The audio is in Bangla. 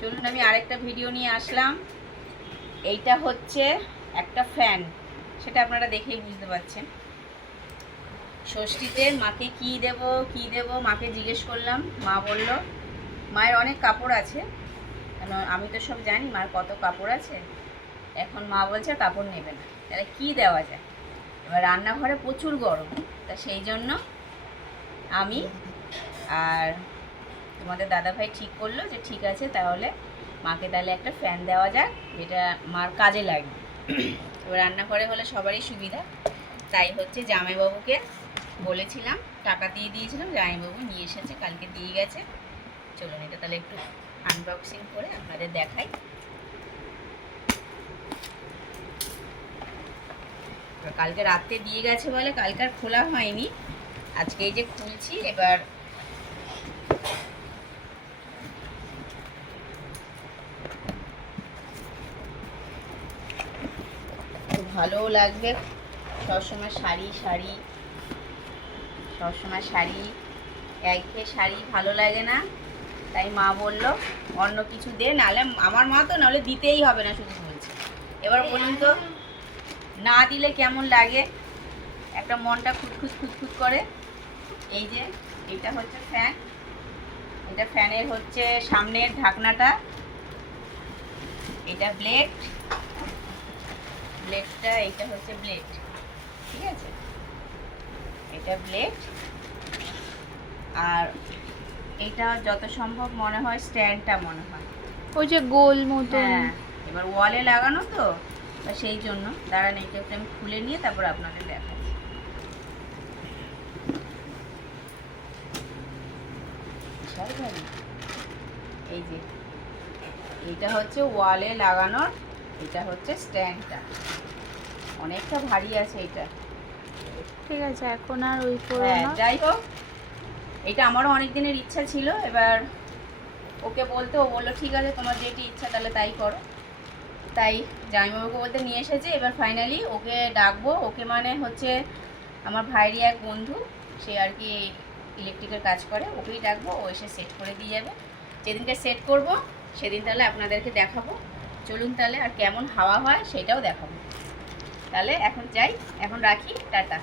চলুন আমি আরেকটা ভিডিও নিয়ে আসলাম। এইটা হচ্ছে একটা ফ্যান, সেটা আপনারা দেখেই বুঝতে পারছেন। ষষ্ঠীতে মাকে কি দেব মাকে জিজ্ঞেস করলাম। মা বলল মায়ের অনেক কাপড় আছে, কেন আমি তো সব জানি মার কত কাপড় আছে। এখন মা বলছে কাপড় নেবে না, তাহলে কী দেওয়া যায়। এবার রান্নাঘরে প্রচুর গরম, তা সেই জন্য আমি আর তোমাদের দাদাভাই ঠিক করলো যে ঠিক আছে তাহলে মাকে তাহলে একটা ফ্যান দেওয়া যাক, যেটা মার কাজে লাগবে। এবার রান্নাঘরে হলে সবারই সুবিধা, তাই হচ্ছে জামাইবাবুকে বলেছিলাম, টাকা দিয়ে দিয়েছিলাম, জামাইবাবু নিয়ে এসেছে, কালকে দিয়ে গেছে। চলুন এটা তাহলে একটু আনবক্সিং করে আপনাদের দেখাই। কালকে রাতে দিয়ে গেছে বলে কালকে আর খোলা হয়নি, আজকে এই যে খুলছি। এবার ভালোও লাগবে, সবসময় সবসময় শাড়ি একঘেয়ে শাড়ি ভালো লাগে না, তাই মা বলল অন্য কিছু দে, নাহলে আমার মা তো নাহলে দিতেই হবে না শুধু বলছে। এবার বলুন তো না দিলে কেমন লাগে, একটা মনটা খুঁতখুত করে। এই যে এটা হচ্ছে ফ্যান, এটা ফ্যানের হচ্ছে সামনের ঢাকনাটা, এটা ব্লেডটা, এইটা হচ্ছে ব্লেড, ঠিক আছে, এটা ব্লেড। আর এটা যত সম্ভব মনে হয় স্ট্যান্ডটা মনে হয় ওই যে গোল মতো। হ্যাঁ, এবার ওয়ালে লাগানো তো সেই জন্য দাঁড়ান এইটা একটু আমি খুলে নিয়ে তারপর আপনাদের দেখাচ্ছি। এই যে এইটা হচ্ছে ওয়ালে লাগানোর, এটা হচ্ছে স্ট্যান্ডটা, অনেকটা ভারী আছে এটা। ঠিক আছে, এখন আর ওই করো হ্যাঁ না। যাই হোক, এটা আমারও অনেক দিনের ইচ্ছা ছিল। এবার ওকে বলতে ও বললো ঠিক আছে তোমার যেটি ইচ্ছা তাহলে তাই করো, তাই জামাইবাবুকে বলতে নিয়ে এসেছে। এবার ফাইনালি ওকে ডাকবো, ওকে মানে হচ্ছে আমার ভাইয়েরই এক বন্ধু, সে আর কি ইলেকট্রিকের কাজ করে, ওকেই ডাকবো, ও এসে সেট করে দিয়ে যাবে। যেদিনকে সেট করব সেদিন তাহলে আপনাদেরকে দেখাবো। চলুন তাহলে, আর কেমন হাওয়া হয় সেটাও দেখাবো। তাহলে এখন যাই, এখন রাখি, টাটা।